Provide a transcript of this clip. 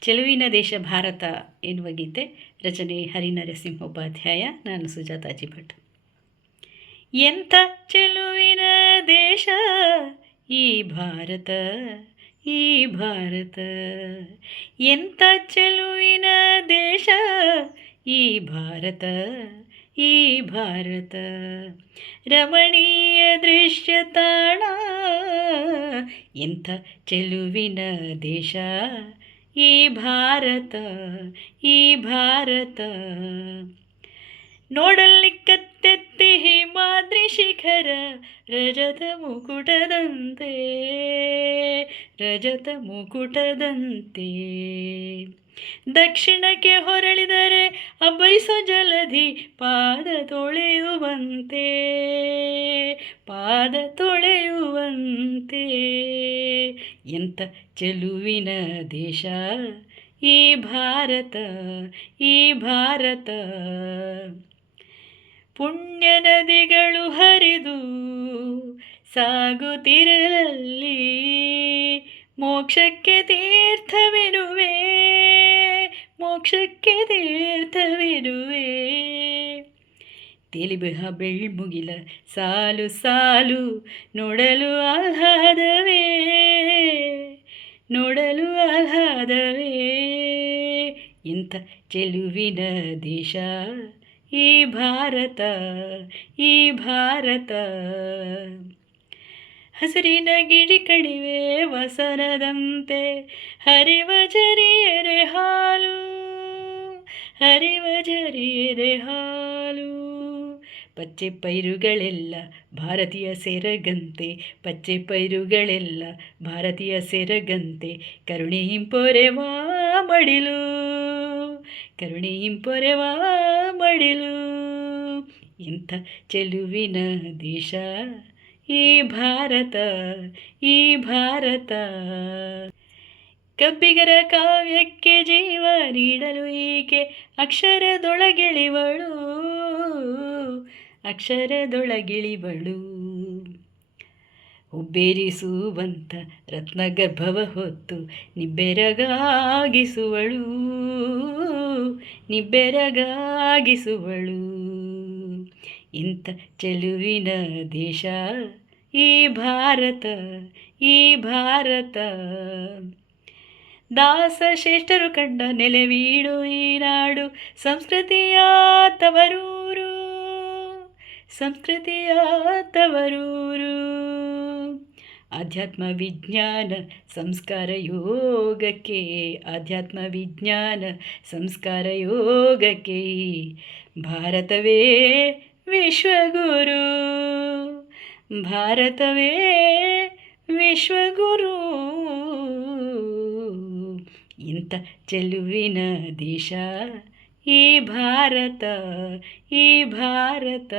ಚೆಲುವಿನ ದೇಶ ಭಾರತ ಎನ್ನುವ ಗೀತೆ ರಚನೆ ಹರಿನರಸಿಂಹ ಉಪಾಧ್ಯಾಯ ನಾನು ಸುಜಾತಾಜಿ ಭಟ್ ಎಂಥ ಚೆಲುವಿನ ದೇಶ, ಈ ಭಾರತ ಈ ಭಾರತ. ಎಂಥ ಚೆಲುವಿನ ದೇಶ, ಈ ಭಾರತ ಈ ಭಾರತ. ರಮಣೀಯ ದೃಶ್ಯ ತಾಣ, ಎಂಥ ಚೆಲುವಿನ ದೇಶ ಈ ಭಾರತ ಈ ಭಾರತ. ನೋಡಲಿಕ್ಕತ್ತೆತ್ತಿ ಹಿಮಾದ್ರಿ ಶಿಖರ ರಜತ ಮುಕುಟದಂತೆ ರಜತ ಮುಕುಟದಂತೆ. ದಕ್ಷಿಣಕ್ಕೆ ಹೊರಳಿದರೆ ಅಬ್ಬರಿಸೋ ಜಲಧಿ ಪಾದ ತೊಳೆಯುವಂತೆ ಪಾದ ತೊಳೆಯುವಂತೆ. ಎಂಥ ಚೆಲುವಿನ ದೇಶ, ಈ ಭಾರತ ಈ ಭಾರತ. ಪುಣ್ಯ ನದಿಗಳು ಹರಿದು ಸಾಗುತ್ತಿರಲಿ. ಮೋಕ್ಷಕ್ಕೆ ತೀರ್ಥವಿರುವೆ ಮೋಕ್ಷಕ್ಕೆ ತೀರ್ಥವಿರುವೆ. ತಿಳಿಬಿಹ ಬೆಳ್ಮುಗಿಲ ಸಾಲು ಸಾಲು ನೋಡಲು ಆಹ್ಲಾದವೇ ನೋಡಲು ಆಹ್ಲಾದವೇ. ಇಂಥ ಚೆಲುವಿನ ದೇಶ ಈ ಭಾರತ ಈ ಭಾರತ. ಹಸಿರಿನ ಗಿಡಿ ಕಡಿವೆ ವಸನದಂತೆ ಹರಿವ ಜರಿಯರೆ ಹಾಲು, ಹರಿವ ಜರಿಯರೆ ಹಾಲು. ಪಚ್ಚೆ ಪೈರುಗಳೆಲ್ಲ ಭಾರತೀಯ ಸೆರಗಂತೆ, ಪಚ್ಚೆ ಪೈರುಗಳೆಲ್ಲ ಭಾರತೀಯ ಸೆರಗಂತೆ. ಕರುಣೆ ಹಿಂಪೊರೆವಾ ಮಡಿಲು. ಕರುಣೆ ಹಿಂಪೊರೆವಾ ಮಡಿಲು. ಇಂಥ ಚೆಲುವಿನ ದೇಶ. ಈ ಭಾರತ ಈ ಭಾರತ. ಕಬ್ಬಿಗರ ಕಾವ್ಯಕ್ಕೆ ಜೀವ ನೀಡಲು ಈಕೆ ಅಕ್ಷರದೊಳಗಿಳಿವಳು. ಅಕ್ಷರದೊಳಗಿಳಿವಳು. ಹುಬ್ಬೇರಿಸುವಂಥ ರತ್ನಗರ್ಭವ ಹೊತ್ತು ನಿಬ್ಬೆರಗಾಗಿಸುವಳು. ನಿಬ್ಬೆರಗಾಗಿಸುವಳು. ಇಂಥ ಚೆಲುವಿನ ದೇಶ, ಈ ಭಾರತ ಈ ಭಾರತ. ದಾಸ ಶ್ರೇಷ್ಠರು ಕಂಡ ನೆಲೆವೀಡು ಈ ನಾಡು ಸಂಸ್ಕೃತಿಯ ತವರೂರು ಸಂಸ್ಕೃತಿಯ ತವರೂರು ಆಧ್ಯಾತ್ಮ ವಿಜ್ಞಾನ ಸಂಸ್ಕಾರ ಯೋಗಕ್ಕೆ ಆಧ್ಯಾತ್ಮ ವಿಜ್ಞಾನ ಸಂಸ್ಕಾರ ಯೋಗಕ್ಕೆ, ಭಾರತವೇ ವಿಶ್ವಗುರು ಭಾರತವೇ ವಿಶ್ವಗುರು. ಇಂಥ ಚೆಲುವಿನ ದೇಶ, ಈ ಭಾರತ ಈ ಭಾರತ.